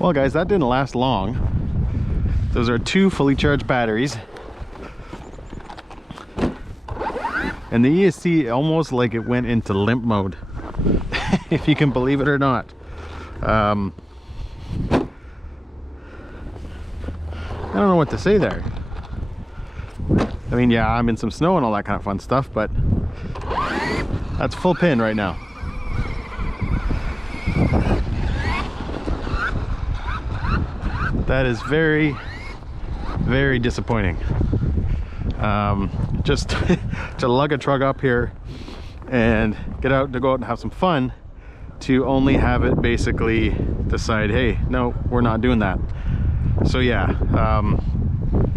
Well guys, that didn't last long. Those are 2 fully charged batteries. And the ESC almost like it went into limp mode, if you can believe it or not. I don't know what to say there. I mean, yeah, I'm in some snow and all that kind of fun stuff, but that's full pin right now. That is very, very disappointing. Just to lug a truck up here and go out and have some fun, to only have it basically decide, hey, no, we're not doing that. So yeah,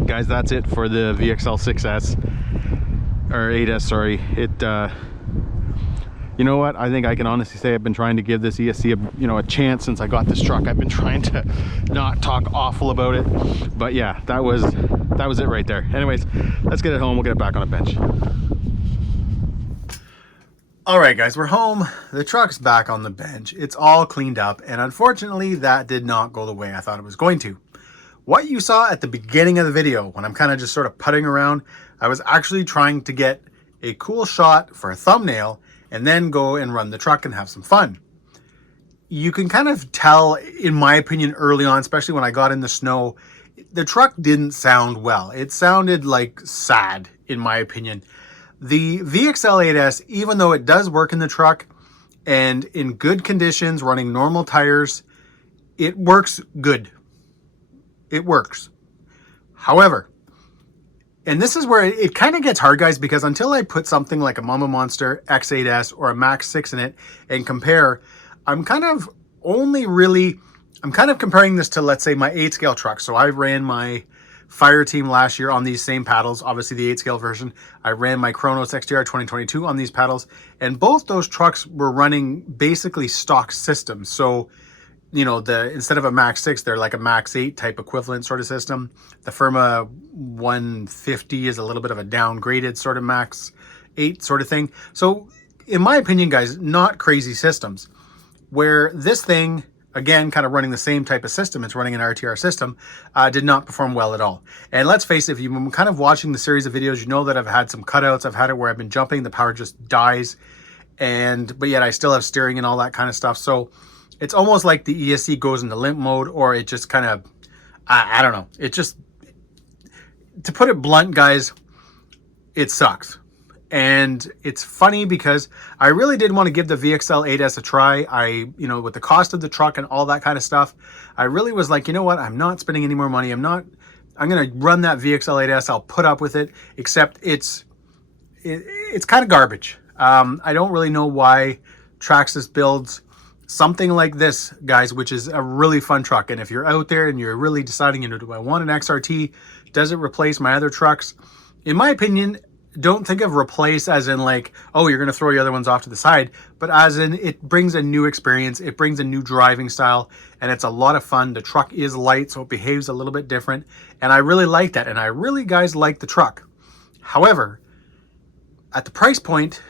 guys, that's it for the VXL-6S or 8S, sorry. You know what, I think I can honestly say I've been trying to give this ESC a chance since I got this truck. I've been trying to not talk awful about it, but yeah, that was it right there. Anyways, let's get it home. We'll get it back on a bench. All right, guys, we're home. The truck's back on the bench. It's all cleaned up, and unfortunately, that did not go the way I thought it was going to. What you saw at the beginning of the video, when I'm kind of just sort of putting around, I was actually trying to get a cool shot for a thumbnail and then go and run the truck and have some fun. You can kind of tell, in my opinion, early on, especially when I got in the snow, the truck didn't sound well. It sounded like sad, in my opinion. The VXL-8S, even though it does work in the truck and in good conditions, running normal tires, it works good. It works. However, and this is where it kind of gets hard, guys, because until I put something like a Mama Monster X8S or a Max 6 in it and compare, I'm kind of comparing this to, let's say, my 8-scale truck. So I ran my Fire Team last year on these same paddles, obviously the 8-scale version. I ran my Kronos XTR 2022 on these paddles, and both those trucks were running basically stock systems. So, you know, instead of a Max 6, they're like a Max 8 type equivalent sort of system. The Firma 150 is a little bit of a downgraded sort of Max 8 sort of thing. So, in my opinion, guys, not crazy systems. Where this thing, again, kind of running the same type of system, it's running an RTR system, did not perform well at all. And let's face it, if you've been kind of watching the series of videos, you know that I've had some cutouts. I've had it where I've been jumping, the power just dies, but yet I still have steering and all that kind of stuff. So it's almost like the ESC goes into limp mode, or it just kind of, I don't know. It just, to put it blunt, guys, it sucks. And it's funny because I really did want to give the VXL-8S a try. With the cost of the truck and all that kind of stuff, I really was like, you know what? I'm not spending any more money. I'm going to run that VXL-8S. I'll put up with it, except it's kind of garbage. I don't really know why Traxxas builds something like this, guys, which is a really fun truck. And if you're out there and you're really deciding, do I want an XRT? Does it replace my other trucks? In my opinion, don't think of replace as in like, oh, you're going to throw your other ones off to the side, but as in it brings a new experience. It brings a new driving style, and it's a lot of fun. The truck is light, so it behaves a little bit different. And I really like that. And I really, guys, like the truck. However, at the price point,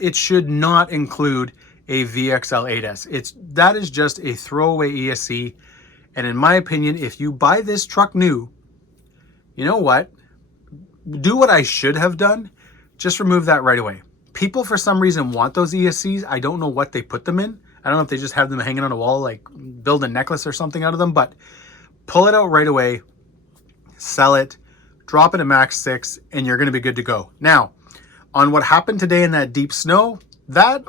it should not include a VXL-8S. That is just a throwaway ESC. And in my opinion, if you buy this truck new, you know what? Do what I should have done. Just remove that right away. People, for some reason, want those ESCs. I don't know what they put them in. I don't know if they just have them hanging on a wall, like build a necklace or something out of them, but pull it out right away, sell it, drop it a Max 6, and you're going to be good to go. Now, on what happened today in that deep snow, I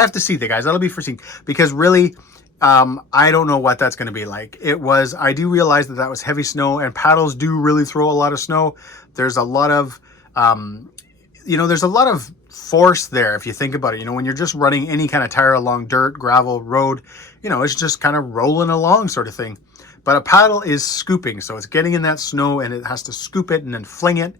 have to see that, guys. That'll be foreseen, because really, I don't know what that's going to be like. I do realize that was heavy snow, and paddles do really throw a lot of snow. There's a lot of, there's a lot of force there if you think about it. When you're just running any kind of tire along dirt, gravel, road, it's just kind of rolling along sort of thing. But a paddle is scooping, so it's getting in that snow and it has to scoop it and then fling it.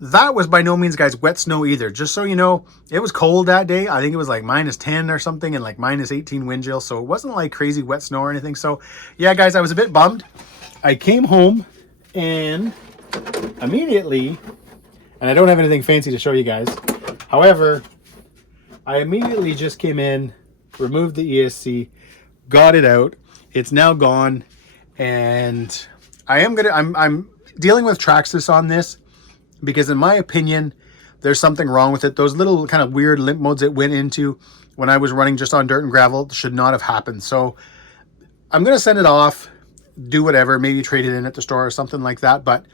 That was by no means, guys, wet snow either. Just so you know, it was cold that day. I think it was like -10 or something and like -18 wind chill. So it wasn't like crazy wet snow or anything. So yeah, guys, I was a bit bummed. I came home and immediately, and I don't have anything fancy to show you guys. However, I immediately just came in, removed the ESC, got it out, It's now gone, and I'm dealing with Traxxas on this because in my opinion, there's something wrong with it. Those little kind of weird limp modes it went into when I was running just on dirt and gravel should not have happened. So I'm going to send it off, do whatever, maybe trade it in at the store or something like that. But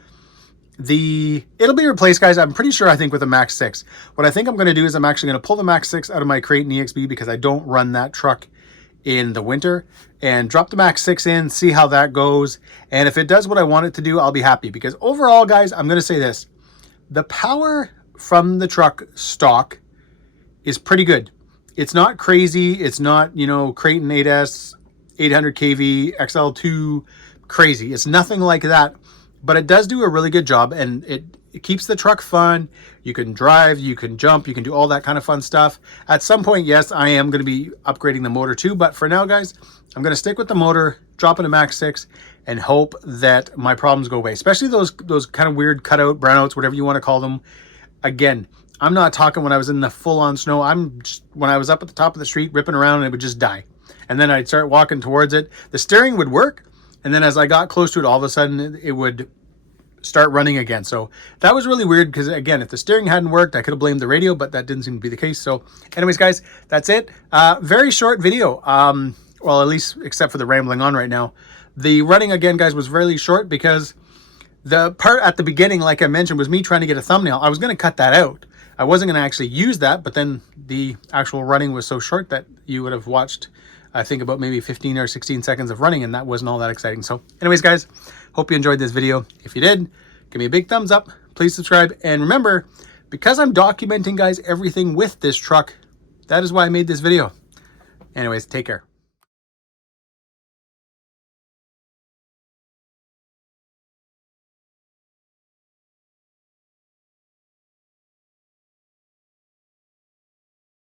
it'll be replaced, guys. I'm pretty sure, I think, with a Max 6. What I think I'm going to do is I'm actually going to pull the Max 6 out of my crate and EXB because I don't run that truck in the winter, and drop the Max 6 in, see how that goes. And if it does what I want it to do, I'll be happy. Because overall, guys, I'm going to say this. The power from the truck stock is pretty good. It's not crazy. It's not, you know, Creighton 8S, 800 kV, XL2 crazy. It's nothing like that. But it does do a really good job, and it keeps the truck fun. You can drive, you can jump, you can do all that kind of fun stuff. At some point, yes, I am going to be upgrading the motor too, but for now, guys, I'm going to stick with the motor, drop it a Max 6, and hope that my problems go away, especially those kind of weird cutout, brownouts, whatever you want to call them. Again, I'm not talking when I was in the full-on snow. I'm just, when I was up at the top of the street ripping around, and it would just die. And then I'd start walking towards it. The steering would work, and then as I got close to it, all of a sudden, it would start running again. So that was really weird because, again, if the steering hadn't worked, I could have blamed the radio, but that didn't seem to be the case. So anyways, guys, that's it. Very short video. Well, at least except for the rambling on right now. The running, again, guys, was really short because the part at the beginning, like I mentioned, was me trying to get a thumbnail. I was going to cut that out. I wasn't going to actually use that, but then the actual running was so short that you would have watched, I think, about maybe 15 or 16 seconds of running, and that wasn't all that exciting. So anyways, guys, hope you enjoyed this video. If you did, give me a big thumbs up. Please subscribe. And remember, because I'm documenting, guys, everything with this truck, that is why I made this video. Anyways, take care.